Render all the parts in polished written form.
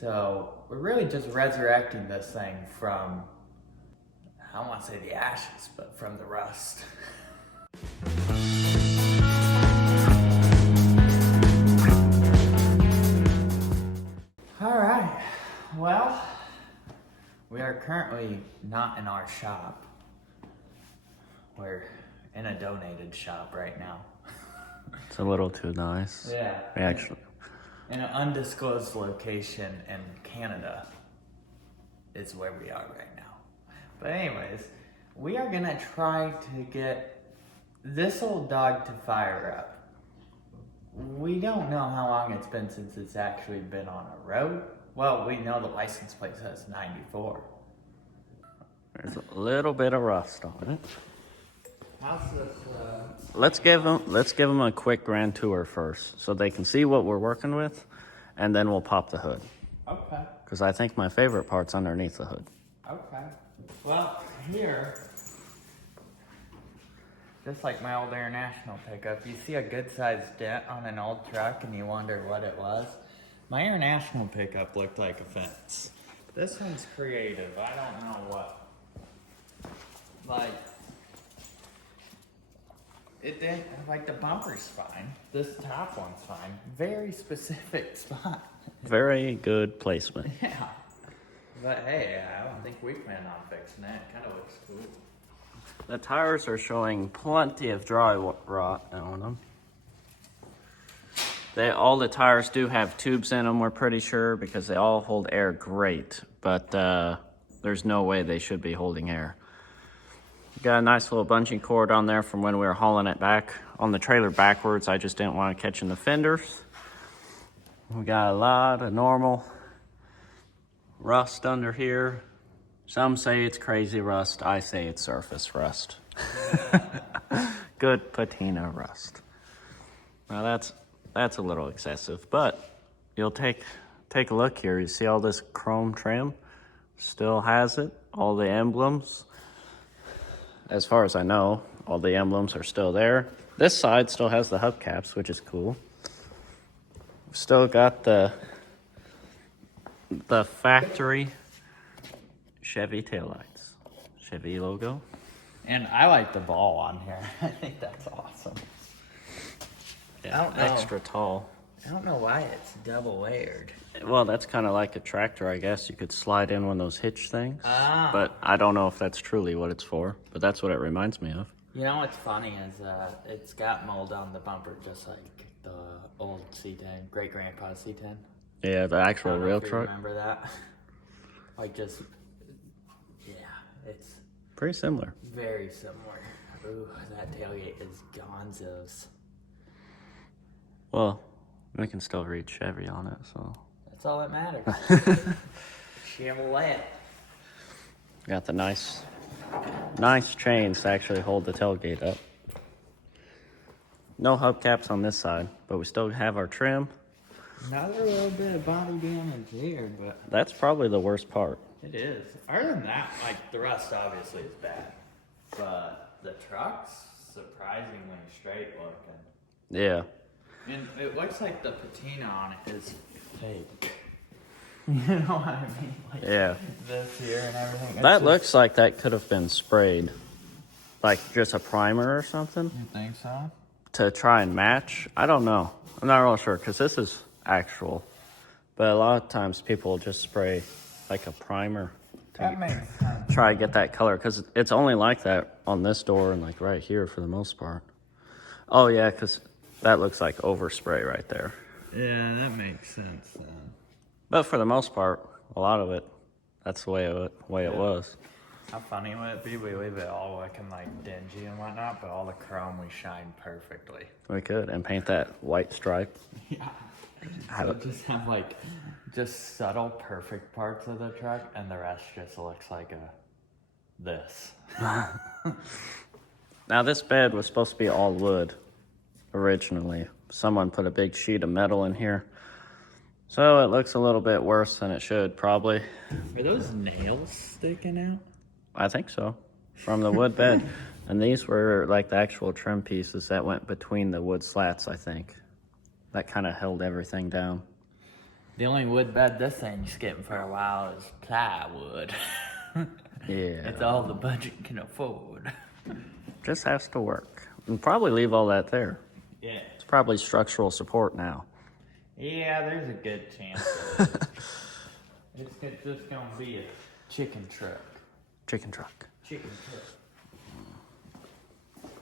So we're really just resurrecting this thing from, I don't want to say the ashes, but from the rust. All right, well, we are currently not in our shop. We're in a donated shop right now. It's a little too nice. Yeah. Actually. In an undisclosed location in Canada is where we are right now. But anyways, we are gonna try to get this old dog to fire up. We don't know how long it's been since it's actually been on a road. Well, we know the license plate says 94. There's a little bit of rust on it. How's this? Let's give them a quick grand tour first, so they can see what we're working with, and then we'll pop the hood. Okay. Because I think my favorite part's underneath the hood. Okay. Well, here, just like my old International pickup, you see a good-sized dent on an old truck and you wonder what it was. My International pickup looked like a fence. This one's creative. I don't know what. Like, it didn't, like the bumper's fine. This top one's fine. Very specific spot. Very good placement. Yeah. But hey, I don't think we plan on fixing it. It kind of looks cool. The tires are showing plenty of dry rot on them. All the tires do have tubes in them, we're pretty sure, because they all hold air great, but there's no way they should be holding air. Got a nice little bungee cord on there from when we were hauling it back on the trailer backwards. I just didn't want to catch in the fenders. We got a lot of normal rust under here. Some say it's crazy rust. I say it's surface rust. Good patina rust. Now that's a little excessive, but you'll take a look here. You see all this chrome trim? Still has it. All the emblems. As far as I know, all the emblems are still there. This side still has the hubcaps, which is cool. Still got the factory Chevy taillights. Chevy logo. And I like the ball on here. I think that's awesome. Yeah, I don't know. extra tall. I don't know why it's double layered. Well, that's kind of like a tractor, I guess. You could slide in one of those hitch things. Ah. But I don't know if that's truly what it's for. But that's what it reminds me of. You know what's funny is it's got mold on the bumper just like the old C10, great grandpa's C10. Yeah, the actual real truck. Remember that? Like just, yeah, it's Pretty similar. very similar. Ooh, that tailgate is gonzos. Well, we can still read Chevy on it, so. That's all that matters. Chevrolet. Got the nice chains to actually hold the tailgate up. No hubcaps on this side, but we still have our trim. Another little bit of body damage here, but That's probably the worst part. it is. Other than that, like the rust obviously is bad, but the truck's surprisingly straight looking. Yeah. And it looks like the patina on it is fake. You know what I mean? Like Yeah. this here and everything. It's That just- looks like that could have been sprayed. Like just a primer or something You think so? to try and match. I don't know. I'm not real sure because this is actual. But a lot of times people just spray like a primer That to makes sense. try to get that color because it's only like that on this door and like right here for the most part. Oh yeah, because that looks like overspray right there. Yeah, that makes sense then. But for the most part, a lot of it, that's the way it was. How funny would it be? We leave it all looking like dingy and whatnot, but all the chrome we shine perfectly. We could, and paint that white stripe. Yeah. Have So it- just have like just subtle perfect parts of the truck and the rest just looks like this. Now this bed was supposed to be all wood originally. Someone put a big sheet of metal in here. So it looks a little bit worse than it should probably. Are those nails sticking out? I think so. From the wood bed. And these were like the actual trim pieces that went between the wood slats, I think. That kind of held everything down. The only wood bed this thing's getting for a while is plywood. Yeah. It's all the budget can afford. Just has to work. And probably leave all that there. Yeah. It's probably structural support now. Yeah, there's a good chance of it. It's just gonna be a chicken truck. Chicken truck. Chicken truck.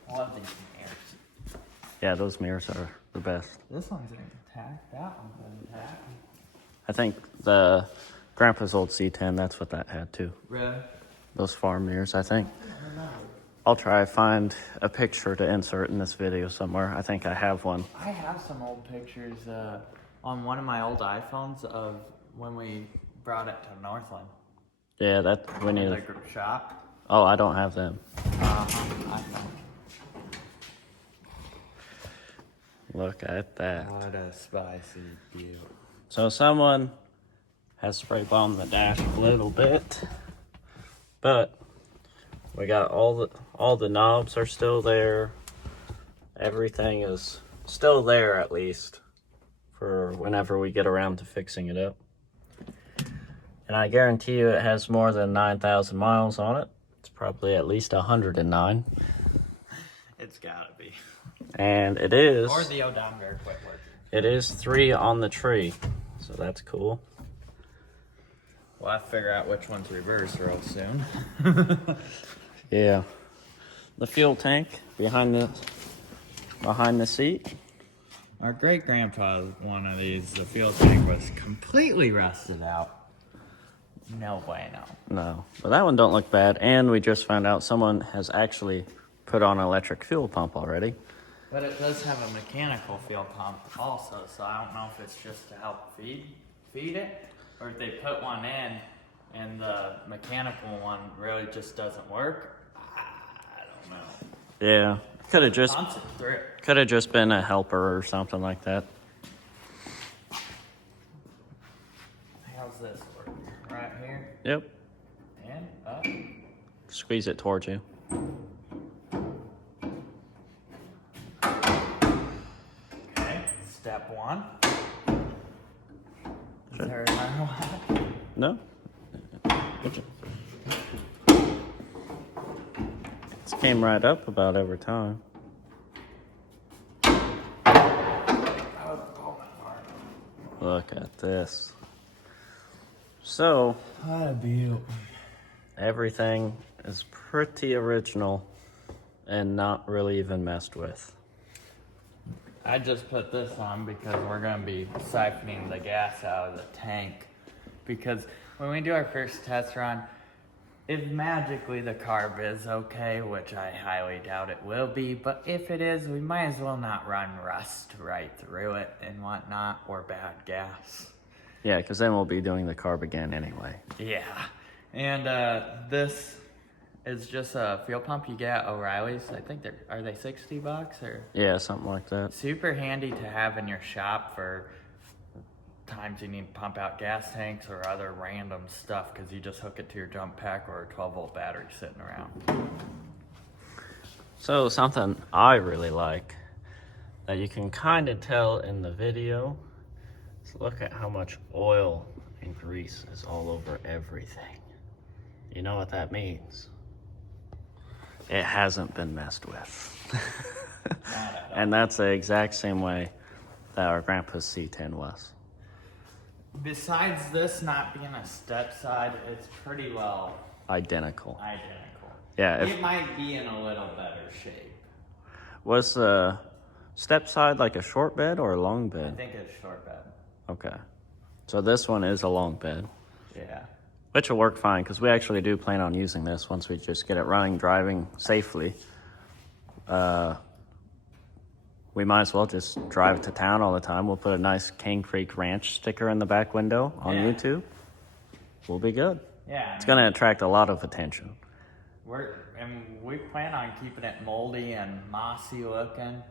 I love these mirrors. Yeah, those mirrors are the best. This one's intact. That one's intact. I think the Grandpa's old C10, that's what that had too. Really? Those farm mirrors, I think. I don't know. I'll try to find a picture to insert in this video somewhere. I think I have one. I have some old pictures on one of my old iPhones of when we brought it to Northland. Yeah, that we need. The group shop. Oh, I don't have them. I know. Look at that. What a spicy view. So someone has spray bombed the dash a little bit, but we got all the knobs are still there. Everything is still there, at least for whenever we get around to fixing it up. And I guarantee you it has more than 9,000 miles on it. It's probably at least 109. It's gotta be. And it is. Or the odometer quit working. It is 3 on the tree, so that's cool. We'll have to figure out which one's reverse real soon. Yeah. The fuel tank behind the seat. Our great grandpa had one of these. The fuel tank was completely rusted out. No bueno. No, but that one don't look bad. And we just found out someone has actually put on an electric fuel pump already. But it does have a mechanical fuel pump also, so I don't know if it's just to help feed it, or if they put one in and the mechanical one really just doesn't work. I don't know. Yeah, could have Pumps it through. just been a helper or something like that. How's this work? Right here Yep. and up. Squeeze it towards you. Okay, step one. Is there another one? No. This came right up about every time. Look at this. So, What a beaut. everything is pretty original and not really even messed with. I just put this on because we're going to be siphoning the gas out of the tank. Because when we do our first test run, if magically the carb is okay, which I highly doubt it will be, but if it is, we might as well not run rust right through it and whatnot, or bad gas. Yeah, because then we'll be doing the carb again anyway. Yeah. And this is just a fuel pump you get at O'Reilly's. I think are they $60 or? Yeah, something like that. Super handy to have in your shop for times you need to pump out gas tanks or other random stuff, because you just hook it to your jump pack or a 12-volt battery sitting around. So something I really like that you can kind of tell in the video is look at how much oil and grease is all over everything. You know what that means? It hasn't been messed with. And that's the exact same way that our grandpa's C10 was. Besides this not being a step side, it's pretty well Identical. identical. Yeah, It might be in a little better shape. was the step side like a short bed or a long I bed? think it's short bed. Okay. So this one is a long bed, Yeah. which will work fine because we actually do plan on using this once we just get it running, driving safely. We might as well just drive to town all the time. We'll put a nice Cane Creek Ranch sticker in the back window on Yeah. YouTube. We'll be good. Yeah. It's going to attract a lot of attention. We plan on keeping it moldy and mossy looking.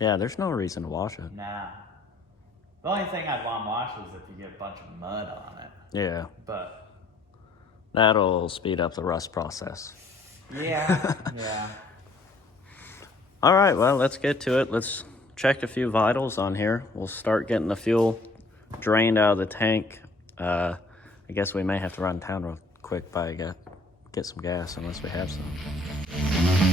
Yeah, there's no reason to wash it. Nah. The only thing I'd want washed is if you get a bunch of mud on it. Yeah, But that'll speed up the rust process. yeah, yeah. All right, well, let's get to it. Let's check a few vitals on here. We'll start getting the fuel drained out of the tank. I guess we may have to run town real quick by get some gas unless we have some.